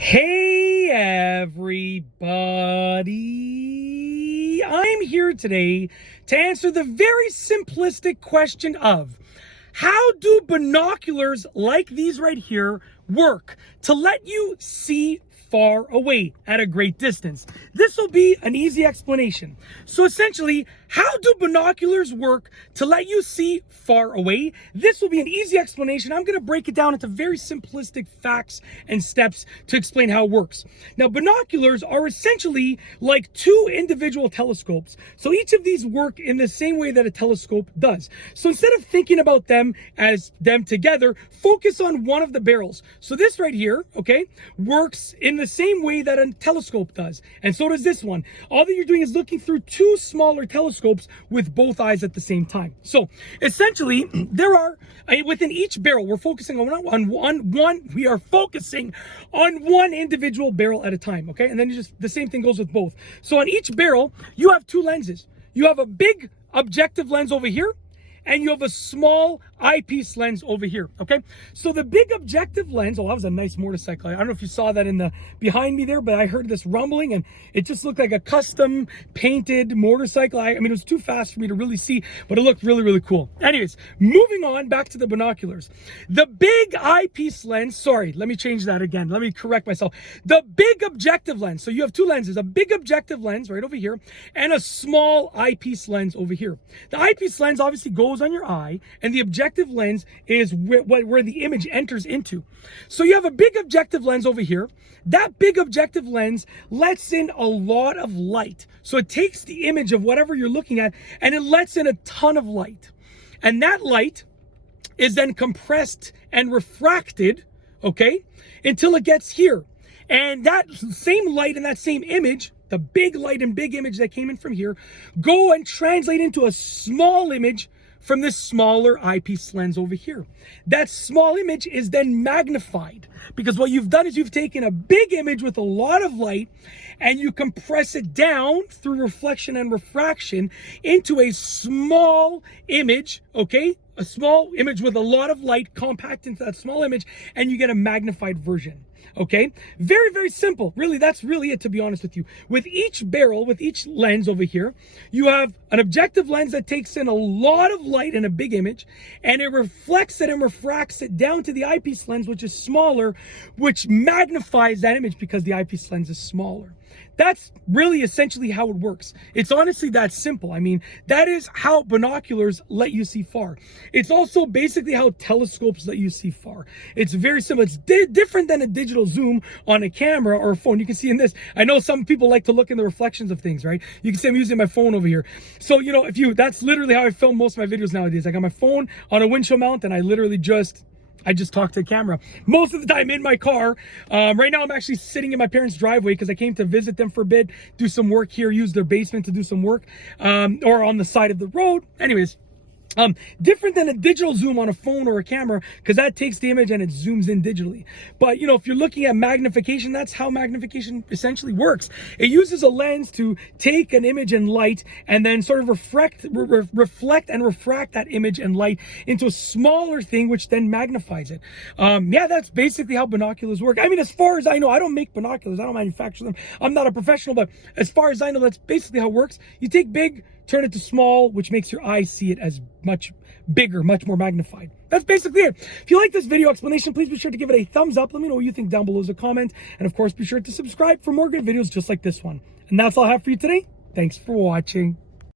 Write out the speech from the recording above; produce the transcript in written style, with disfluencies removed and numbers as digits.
Hey everybody, I'm here today to answer the very simplistic question of how do binoculars like these right here work to let you see far away at a great distance? This will be an easy explanation. So essentially, how do binoculars work to let you see far away? This will be an easy explanation. I'm going to break it down into very simplistic facts and steps to explain how it works. Now, binoculars are essentially like two individual telescopes. So each of these work in the same way that a telescope does. So instead of thinking about them as them together, focus on one of the barrels. So this right here, okay, works in the same way that a telescope does. And so does this one. All that you're doing is looking through two smaller telescopes with both eyes at the same time. So essentially, there are, within each barrel, we're focusing on one individual barrel at a time, okay? And then the same thing goes with both. So on each barrel, you have two lenses. You have a big objective lens over here, and you have a small eyepiece lens over here, okay? So the big objective lens, oh, that was a nice motorcycle. I don't know if you saw that in the behind me there, but I heard this rumbling and it just looked like a custom painted motorcycle. I mean, it was too fast for me to really see, but it looked really, really cool. Anyways, moving on back to the binoculars. The big eyepiece lens, sorry, let me change that again. Let me correct myself. The big objective lens, so you have two lenses, a big objective lens right over here and a small eyepiece lens over here. The eyepiece lens obviously goes on your eye, and the objective lens is where the image enters into. So you have a big objective lens over here. That big objective lens lets in a lot of light. So it takes the image of whatever you're looking at and it lets in a ton of light. And that light is then compressed and refracted, okay, until it gets here. And that same light and that same image, the big light and big image that came in from here, go and translate into a small image from this smaller eyepiece lens over here. That small image is then magnified because what you've done is you've taken a big image with a lot of light and you compress it down through reflection and refraction into a small image, okay? A small image with a lot of light compact into that small image, and you get a magnified version. Okay, very, very simple. Really, that's really it, to be honest with you. With each barrel, with each lens over here, you have an objective lens that takes in a lot of light in a big image, and it reflects it and refracts it down to the eyepiece lens, which is smaller, which magnifies that image because the eyepiece lens is smaller. That's really essentially how it works. It's honestly that simple. I mean, that is how binoculars let you see far. It's also basically how telescopes let you see far. It's very simple. It's different than a digital zoom on a camera or a phone. You can see in this, I know some people like to look in the reflections of things, right? You can see I'm using my phone over here. So, you know, that's literally how I film most of my videos nowadays. I got my phone on a windshield mount and I literally just talk to the camera most of the time in my car. Right now I'm actually sitting in my parents' driveway because I came to visit them for a bit, do some work here, use their basement to do some work, or on the side of the road. Anyways, different than a digital zoom on a phone or a camera, because that takes the image and it zooms in digitally. But you know, if you're looking at magnification, that's how magnification essentially works. It uses a lens to take an image and light and then sort of reflect and refract that image and light into a smaller thing, which then magnifies it. Yeah, that's basically how binoculars work. I mean, as far as I know, I don't make binoculars, I don't manufacture them, I'm not a professional, but as far as I know, that's basically how it works. You take big, turn it to small, which makes your eyes see it as much bigger, much more magnified. That's basically it. If you like this video explanation, please be sure to give it a thumbs up. Let me know what you think down below as a comment. And of course, be sure to subscribe for more good videos just like this one. And that's all I have for you today. Thanks for watching.